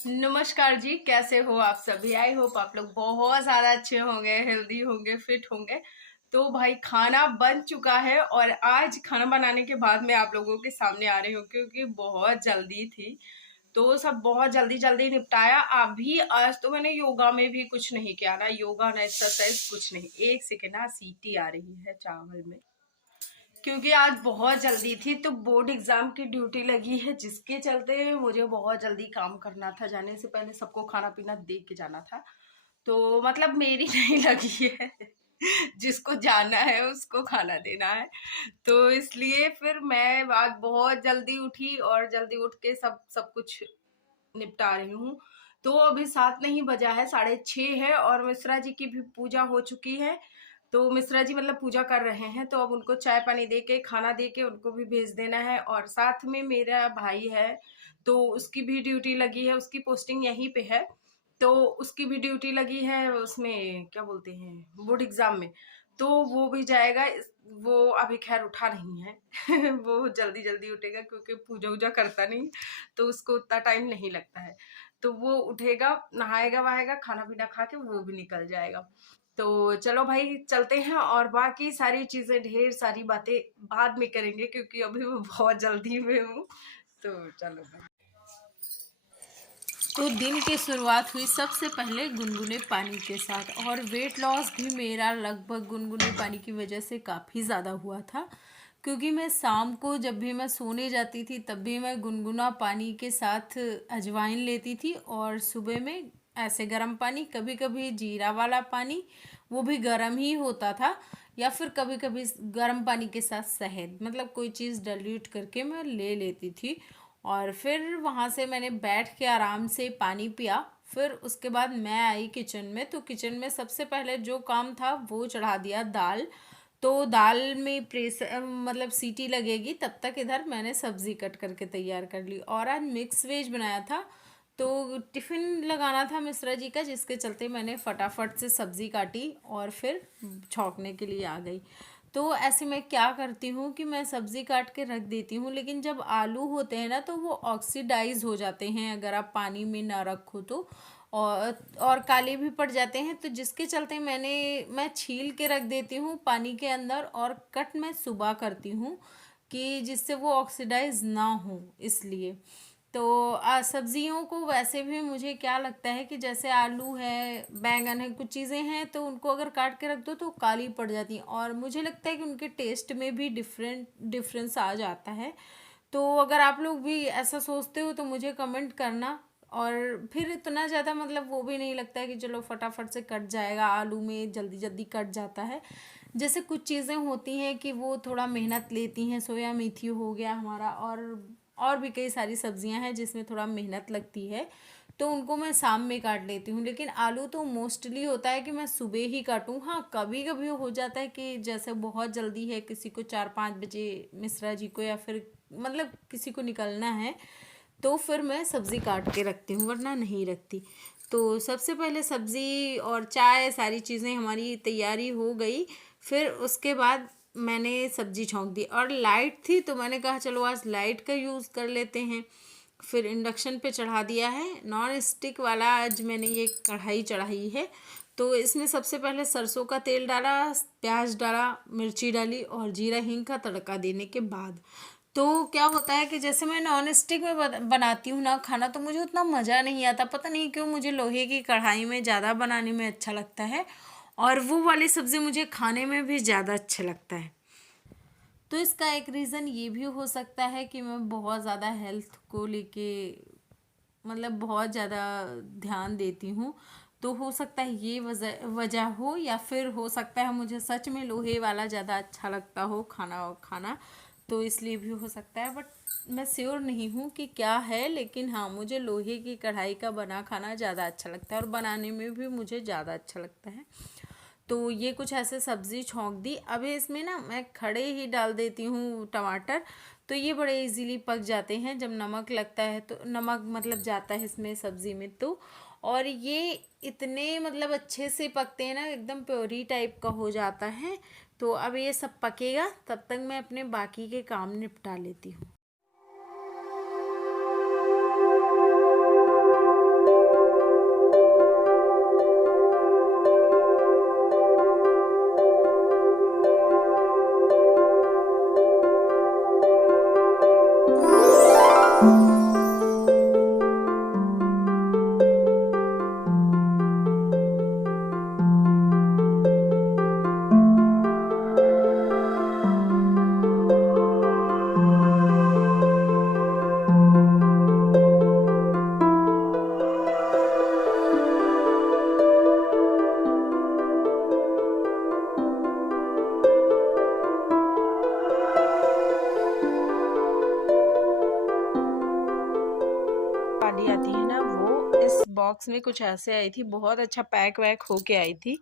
नमस्कार जी, कैसे हो आप सभी। आई होप आप लोग बहुत ज़्यादा अच्छे होंगे, हेल्दी होंगे, फिट होंगे। तो भाई खाना बन चुका है और आज खाना बनाने के बाद मैं आप लोगों के सामने आ रही हूँ क्योंकि बहुत जल्दी थी। तो सब बहुत जल्दी जल्दी निपटाया। अभी आज तो मैंने योगा में भी कुछ नहीं किया, ना योगा ना एक्सरसाइज, कुछ नहीं। एक सेकेंड, ना सीटी आ रही है चावल में क्योंकि आज बहुत जल्दी थी। तो बोर्ड एग्जाम की ड्यूटी लगी है जिसके चलते मुझे बहुत जल्दी काम करना था। जाने से पहले सबको खाना पीना दे के जाना था। तो मतलब मेरी नहीं लगी है, जिसको जाना है उसको खाना देना है। तो इसलिए फिर मैं आज बहुत जल्दी उठी और जल्दी उठ के सब सब कुछ निपटा रही हूँ। तो अभी 7 नहीं बजा है, 6:30 है और मिश्रा जी की भी पूजा हो चुकी है। तो मिश्रा जी मतलब पूजा कर रहे हैं, तो अब उनको चाय पानी दे के खाना दे के उनको भी भेज देना है। और साथ में मेरा भाई है, तो उसकी भी ड्यूटी लगी है, उसकी पोस्टिंग यहीं पे है। तो उसकी भी ड्यूटी लगी है, उसमें क्या बोलते हैं, बोर्ड एग्जाम में। तो वो भी जाएगा। वो अभी खैर उठा नहीं है वो जल्दी जल्दी उठेगा क्योंकि पूजा वूजा करता नहीं, तो उसको उतना टाइम नहीं लगता है। तो वो उठेगा, नहाएगा वहाएगा, खाना पीना खा के वो भी निकल जाएगा। तो चलो भाई चलते हैं, और बाकी सारी चीजें, ढेर सारी बातें बाद में करेंगे क्योंकि अभी मैं बहुत जल्दी में हूँ। तो चलो भाई। तो दिन की शुरुआत हुई सबसे पहले गुनगुने पानी के साथ, और वेट लॉस भी मेरा लगभग गुनगुने पानी की वजह से काफ़ी ज़्यादा हुआ था। क्योंकि मैं शाम को जब भी मैं सोने जाती थी तब भी मैं गुनगुना पानी के साथ अजवाइन लेती थी, और सुबह में ऐसे गर्म पानी, कभी कभी जीरा वाला पानी, वो भी गर्म ही होता था, या फिर कभी कभी गर्म पानी के साथ शहद, मतलब कोई चीज़ डाइल्यूट करके मैं ले लेती थी। और फिर वहाँ से मैंने बैठ के आराम से पानी पिया। फिर उसके बाद मैं आई किचन में, तो किचन में सबसे पहले जो काम था वो चढ़ा दिया दाल। तो दाल में मतलब सीटी लगेगी तब तक इधर मैंने सब्ज़ी कट करके तैयार कर ली। और आज मिक्स वेज बनाया था, तो टिफ़िन लगाना था मिश्रा जी का, जिसके चलते मैंने फटाफट से सब्ज़ी काटी और फिर छौंकने के लिए आ गई। तो ऐसे मैं क्या करती हूँ कि मैं सब्ज़ी काट के रख देती हूँ, लेकिन जब आलू होते हैं ना तो वो ऑक्सीडाइज हो जाते हैं अगर आप पानी में ना रखो तो, और काले भी पड़ जाते हैं। तो जिसके चलते मैं छील के रख देती हूँ पानी के अंदर, और कट मैं सुबह करती हूँ कि जिससे वो ऑक्सीडाइज ना हो, इसलिए। तो सब्जियों को वैसे भी मुझे क्या लगता है कि जैसे आलू है, बैंगन है, कुछ चीज़ें हैं तो उनको अगर काट के रख दो तो काली पड़ जाती हैं, और मुझे लगता है कि उनके टेस्ट में भी डिफरेंस आ जाता है। तो अगर आप लोग भी ऐसा सोचते हो तो मुझे कमेंट करना। और फिर इतना ज़्यादा मतलब वो भी नहीं लगता है कि चलो फटाफट से कट जाएगा, आलू में जल्दी जल्दी कट जाता है। जैसे कुछ चीज़ें होती हैं कि वो थोड़ा मेहनत लेती हैं, सोया मेथी हो गया हमारा, और भी कई सारी सब्जियां हैं जिसमें थोड़ा मेहनत लगती है, तो उनको मैं शाम में काट लेती हूँ। लेकिन आलू तो मोस्टली होता है कि मैं सुबह ही काटूँ। हाँ, कभी कभी हो जाता है कि जैसे बहुत जल्दी है, किसी को 4-5 बजे मिश्रा जी को या फिर मतलब किसी को निकलना है, तो फिर मैं सब्ज़ी काट के रखती हूँ, वरना नहीं रखती। तो सबसे पहले सब्ज़ी और चाय सारी चीज़ें हमारी तैयारी हो गई। फिर उसके बाद मैंने सब्ज़ी छौंक दी, और लाइट थी तो मैंने कहा चलो आज लाइट का यूज़ कर लेते हैं। फिर इंडक्शन पे चढ़ा दिया है, नॉन स्टिक वाला आज मैंने ये कढ़ाई चढ़ाई है। तो इसमें सबसे पहले सरसों का तेल डाला, प्याज डाला, मिर्ची डाली, और जीरा हींग का तड़का देने के बाद, तो क्या होता है कि जैसे मैं नॉन स्टिक में बनाती हूँ ना खाना, तो मुझे उतना मज़ा नहीं आता। पता नहीं क्यों, मुझे लोहे की कढ़ाई में ज़्यादा बनाने में अच्छा लगता है, और वो वाली सब्ज़ी मुझे खाने में भी ज़्यादा अच्छा लगता है। तो इसका एक रीज़न ये भी हो सकता है कि मैं बहुत ज़्यादा हेल्थ को लेके मतलब बहुत ज़्यादा ध्यान देती हूँ। तो हो सकता है ये वजह वजह हो, या फिर हो सकता है मुझे सच में लोहे वाला ज़्यादा अच्छा लगता हो खाना, तो इसलिए भी हो सकता है। बट मैं श्योर नहीं हूँ कि क्या है, लेकिन हाँ, मुझे लोहे की कढ़ाई का बना खाना ज़्यादा अच्छा लगता है, और बनाने में भी मुझे ज़्यादा अच्छा लगता है। तो ये कुछ ऐसे सब्ज़ी छौंक दी। अभी इसमें ना मैं खड़े ही डाल देती हूँ टमाटर, तो ये बड़े इजीली पक जाते हैं जब नमक लगता है, तो नमक मतलब जाता है इसमें सब्ज़ी में तो। और ये इतने मतलब अच्छे से पकते हैं ना, एकदम प्योरी टाइप का हो जाता है। तो अब ये सब पकेगा, तब तक मैं अपने बाकी के काम निपटा लेती हूँ। बॉक्स में कुछ ऐसे आई थी, बहुत अच्छा पैक वैक होके आई थी।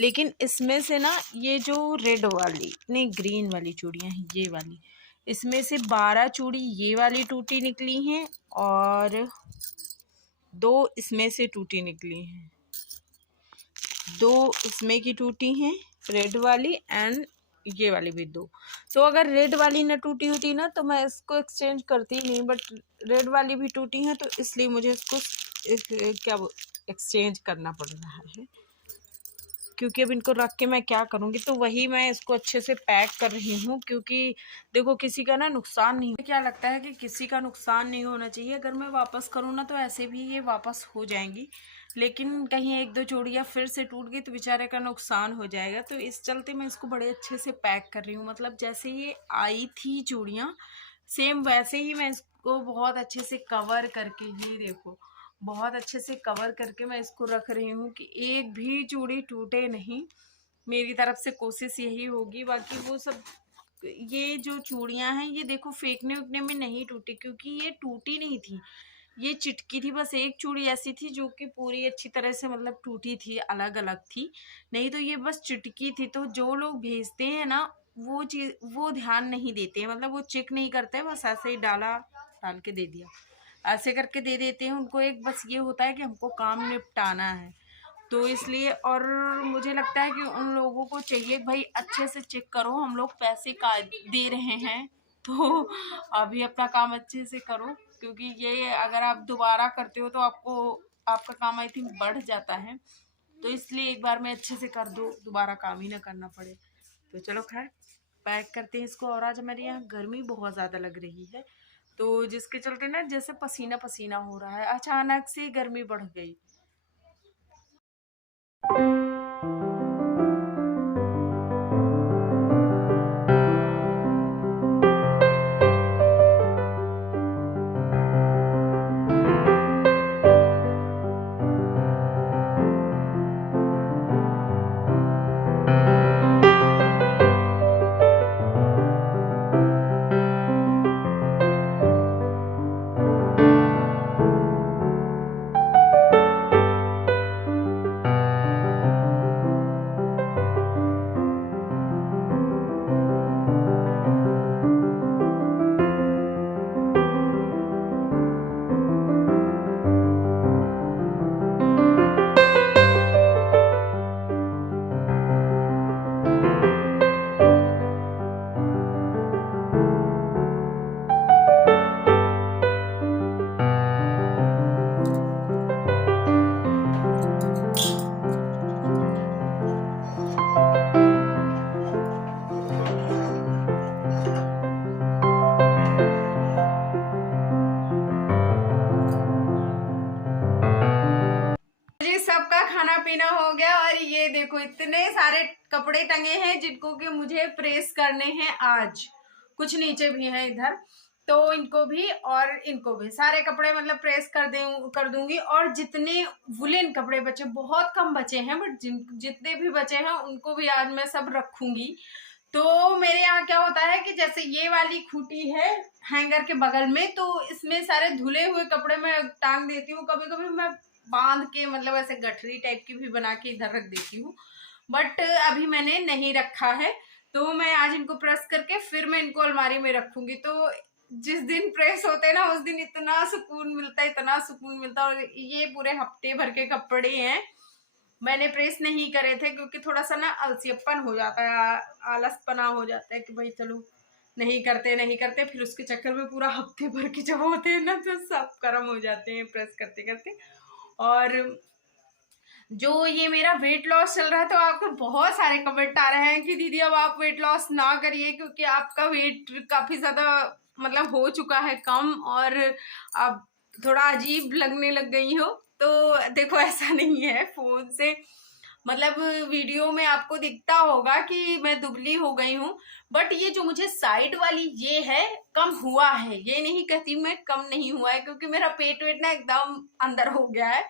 लेकिन इसमें से ना ये जो रेड वाली नहीं ग्रीन वाली चूड़ियाँ हैं, ये वाली, इसमें से 12 चूड़ी ये वाली टूटी निकली हैं और 2 इसमें से टूटी निकली हैं, 2 इसमें की टूटी हैं रेड वाली एंड ये वाली भी 2। तो अगर रेड वाली ना टूटी होती ना तो मैं इसको एक्सचेंज करती नहीं, बट रेड वाली भी टूटी है तो इसलिए मुझे इसको एक्सचेंज करना पड़ रहा है, क्योंकि अब इनको रख के मैं क्या करूँगी। तो वही मैं इसको अच्छे से पैक कर रही हूँ, क्योंकि देखो किसी का ना नुकसान नहीं, क्या लगता है कि किसी का नुकसान नहीं होना चाहिए। अगर मैं वापस करूँ ना तो ऐसे भी ये वापस हो जाएंगी, लेकिन कहीं 1-2 चूड़ियाँ फिर से टूट गई तो बेचारे का नुकसान हो जाएगा। तो इस चलते मैं इसको बड़े अच्छे से पैक कर रही हूँ। मतलब जैसे ये आई थी चूड़ियाँ सेम वैसे ही मैं इसको बहुत अच्छे से कवर करके, ये देखो बहुत अच्छे से कवर करके मैं इसको रख रही हूँ कि एक भी चूड़ी टूटे नहीं। मेरी तरफ से कोशिश यही होगी। बाकी वो सब ये जो चूड़ियाँ हैं ये देखो फेंकने उकने में नहीं टूटी, क्योंकि ये टूटी नहीं थी, ये चिटकी थी। बस एक चूड़ी ऐसी थी जो कि पूरी अच्छी तरह से मतलब टूटी थी, अलग अलग थी, नहीं तो ये बस चिटकी थी। तो जो लोग भेजते हैं ना वो चीज़ वो ध्यान नहीं देते हैं, मतलब वो चेक नहीं करते, बस ऐसे ही डाल के दे दिया, ऐसे करके दे देते हैं। उनको एक बस ये होता है कि हमको काम निपटाना है, तो इसलिए। और मुझे लगता है कि उन लोगों को चाहिए भाई अच्छे से चेक करो, हम लोग पैसे का दे रहे हैं तो अभी अपना काम अच्छे से करो, क्योंकि ये अगर आप दोबारा करते हो तो आपका काम आई थिंक बढ़ जाता है। तो इसलिए एक बार में अच्छे से कर दो, दोबारा काम ही ना करना पड़े। तो चलो खैर पैक करते हैं इसको। और आज हमारे यहाँ गर्मी बहुत ज़्यादा लग रही है, तो जिसके चलते ना जैसे पसीना पसीना हो रहा है, अचानक से गर्मी बढ़ गई। सबका खाना पीना हो गया और ये देखो इतने सारे कपड़े टंगे हैं जिनको कि मुझे प्रेस करने हैं आज। कुछ नीचे भी हैं इधर, तो इनको भी और इनको भी सारे कपड़े मतलब प्रेस कर दूंगी। और जितने वुलन कपड़े बचे, बहुत कम बचे हैं, बट जितने भी बचे हैं उनको भी आज मैं सब रखूंगी। तो मेरे यहाँ क्या होता है कि जैसे ये वाली खूंटी है हैंगर के बगल में, तो इसमें सारे धुले हुए कपड़े मैं टांग देती हूँ। कभी कभी मैं बांध के मतलब ऐसे गठरी टाइप की भी बना के इधर रख देती हूँ, बट अभी मैंने नहीं रखा है। तो मैं आज इनको प्रेस करके फिर मैं इनको अलमारी में रखूंगी। तो जिस दिन प्रेस होते हैं ना उस दिन इतना सुकून मिलता है, इतना सुकून मिलता है। और ये पूरे हफ्ते भर के कपड़े हैं, मैंने प्रेस नहीं करे थे क्योंकि थोड़ा सा ना आलसीपन हो जाता है, आलसपना हो जाता है कि भाई चलो नहीं करते, फिर उसके चक्कर में पूरा हफ्ते भर के जब होते हैं ना तो सब गर्म हो जाते हैं प्रेस करते करते। और जो ये मेरा वेट लॉस चल रहा है, तो आपको बहुत सारे कमेंट आ रहे हैं कि दीदी अब आप वेट लॉस ना करिए क्योंकि आपका वेट काफी ज्यादा मतलब हो चुका है कम और अब थोड़ा अजीब लगने लग गई हो। तो देखो ऐसा नहीं है, फोन से मतलब वीडियो में आपको दिखता होगा कि मैं दुबली हो गई हूँ, बट ये जो मुझे साइड वाली ये है कम हुआ है। ये नहीं कहती मैं कम नहीं हुआ है, क्योंकि मेरा पेट वेट ना एकदम अंदर हो गया है।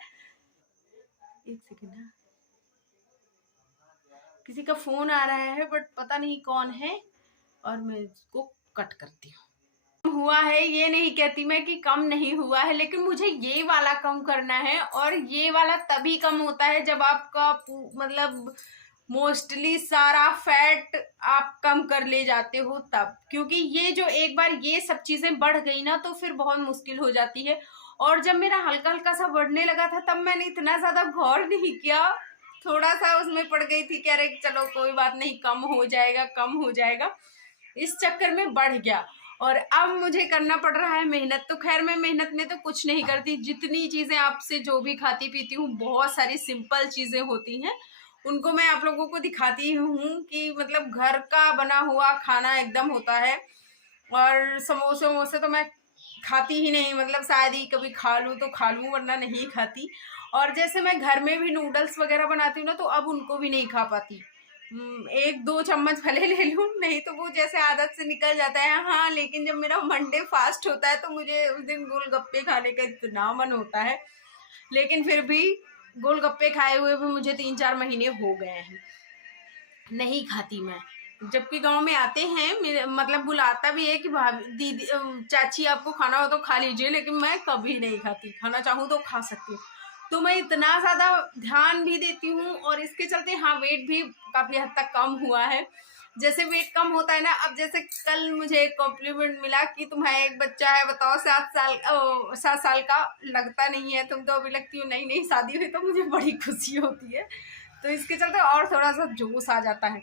एक सेकेंड है, किसी का फोन आ रहा है बट पता नहीं कौन है, और मैं इसको कट करती हूँ। हुआ है ये नहीं कहती मैं कि कम नहीं हुआ है, लेकिन मुझे ये वाला कम करना है। और ये वाला तभी कम होता है जब आपका मतलब मोस्टली सारा फैट आप कम कर ले जाते हो तब, क्योंकि ये जो एक बार ये सब चीजें बढ़ गई ना तो फिर बहुत मुश्किल हो जाती है। और जब मेरा हल्का हल्का सा बढ़ने लगा था तब मैंने इतना ज्यादा गौर नहीं किया, थोड़ा सा उसमें पड़ गई थी कि अरे चलो कोई बात नहीं, कम हो जाएगा कम हो जाएगा, इस चक्कर में बढ़ गया। और अब मुझे करना पड़ रहा है मेहनत। तो खैर मैं मेहनत में तो कुछ नहीं करती, जितनी चीजें आपसे जो भी खाती पीती हूँ बहुत सारी सिंपल चीजें होती हैं, उनको मैं आप लोगों को दिखाती हूँ कि मतलब घर का बना हुआ खाना एकदम होता है। और समोसे वमोसे तो मैं खाती ही नहीं, मतलब शायद ही कभी खा लूँ तो खा लूँ वरना नहीं खाती। और जैसे मैं घर में भी नूडल्स वगैरह बनाती हूँ ना तो अब उनको भी नहीं खा पाती। एक दो चम्मच भले ले लूँ, नहीं तो वो जैसे आदत से निकल जाता है। हाँ लेकिन जब मेरा मंडे फास्ट होता है तो मुझे उस दिन गोलगप्पे खाने का इतना मन होता है, लेकिन फिर भी गोलगप्पे खाए हुए भी मुझे 3-4 महीने हो गए हैं, नहीं खाती मैं। जबकि गांव में आते हैं मतलब बुलाता भी है कि भाभी दीदी चाची आपको खाना हो तो खा लीजिए, लेकिन मैं कभी नहीं खाती, खाना चाहूँ तो खा सकती हूँ। तो मैं इतना ज़्यादा ध्यान भी देती हूँ और इसके चलते हाँ वेट भी काफ़ी हद तक कम हुआ है। जैसे वेट कम होता है ना, अब जैसे कल मुझे एक कॉम्प्लीमेंट मिला कि तुम्हारा एक बच्चा है, बताओ 7 साल का, लगता नहीं है, तुम तो अभी लगती हो नई नई शादी हुई। तो मुझे बड़ी खुशी होती है, तो इसके चलते और थोड़ा सा जोश आ जाता है।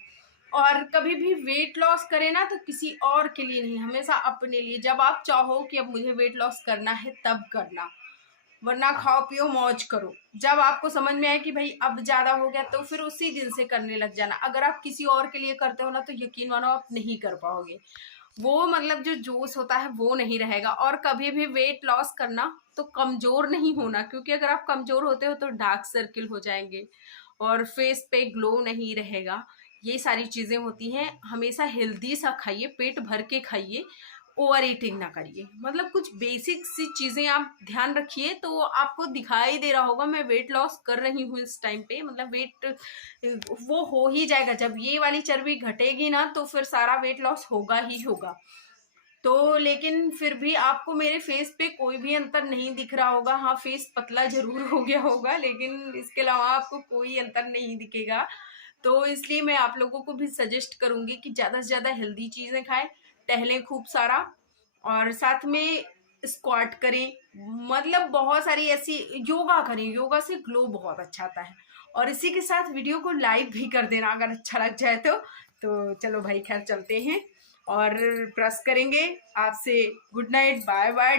और कभी भी वेट लॉस करें ना तो किसी और के लिए नहीं, हमेशा अपने लिए। जब आप चाहो कि अब मुझे वेट लॉस करना है तब करना, वरना खाओ पियो मौज करो। जब आपको समझ में आए कि भाई अब ज्यादा हो गया तो फिर उसी दिन से करने लग जाना। अगर आप किसी और के लिए करते हो ना तो यकीन मानो आप नहीं कर पाओगे, वो मतलब जो जोश होता है वो नहीं रहेगा। और कभी भी वेट लॉस करना तो कमजोर नहीं होना, क्योंकि अगर आप कमजोर होते हो तो डार्क सर्किल हो जाएंगे और फेस पे ग्लो नहीं रहेगा। ये सारी चीजें होती हैं। हमेशा हेल्दी सा खाइए, पेट भर के खाइए, ओवर ईटिंग ना करिए। मतलब कुछ बेसिक सी चीजें आप ध्यान रखिए तो आपको दिखाई दे रहा होगा मैं वेट लॉस कर रही हूँ इस टाइम पे, मतलब वेट वो हो ही जाएगा। जब ये वाली चर्बी घटेगी ना तो फिर सारा वेट लॉस होगा ही होगा। तो लेकिन फिर भी आपको मेरे फेस पे कोई भी अंतर नहीं दिख रहा होगा। हाँ फेस पतला जरूर हो गया होगा, लेकिन इसके अलावा आपको कोई अंतर नहीं दिखेगा। तो इसलिए मैं आप लोगों को भी सजेस्ट करूंगी कि ज़्यादा से ज़्यादा हेल्दी चीज़ें खाएं, टहलें खूब सारा, और साथ में स्क्वाट करें। मतलब बहुत सारी ऐसी योगा करें, योगा से ग्लो बहुत अच्छा आता है। और इसी के साथ वीडियो को लाइक भी कर देना अगर अच्छा लग जाए तो चलो भाई खैर चलते हैं और ब्रश करेंगे। आपसे गुड नाइट, बाय बाय।